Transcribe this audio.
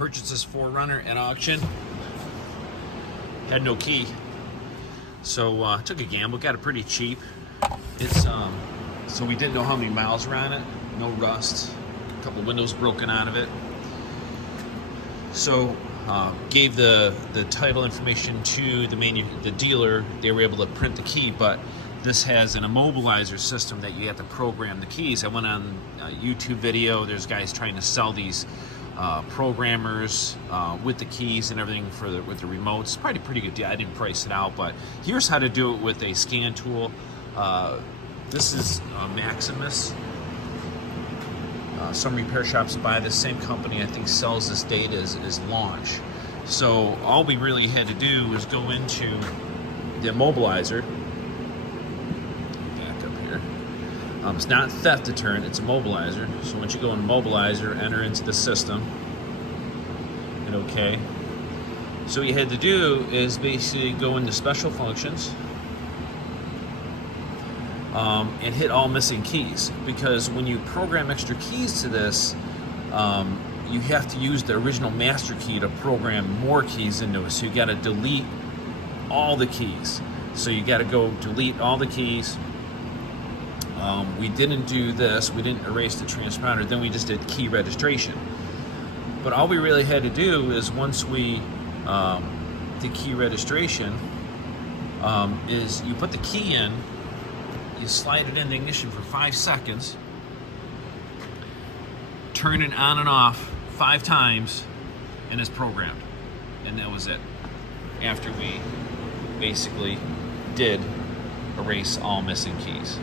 Purchased this 4runner at auction. Had no key, so took a gamble. Got it pretty cheap. It's so we didn't know how many miles were on it. No rust. A couple windows broken out of it. So gave the title information to the dealer. They were able to print the key, but this has an immobilizer system that you have to program the keys. I went on a YouTube video. There's guys trying to sell these programmers with the keys and everything with the remotes. Probably a pretty good deal. I didn't price it out, but here's how to do it with a scan tool. This is Maximus. Some repair shops buy this. Same company I think sells this data as Launch. So all we really had to do was go into the immobilizer. Back up here. It's not theft deterrent, it's immobilizer. So once you go in immobilizer, enter into the system, and OK. So what you had to do is basically go into special functions and hit all missing keys, because when you program extra keys to this, you have to use the original master key to program more keys into it. So you got to delete all the keys. So you got to go delete all the keys. We didn't do this. We didn't erase the transponder. Then we just did key registration. But all we really had to do is once we did key registration, is you put the key in, you slide it in the ignition for 5 seconds, turn it on and off 5 times, and it's programmed. And that was it. After we basically did erase all missing keys.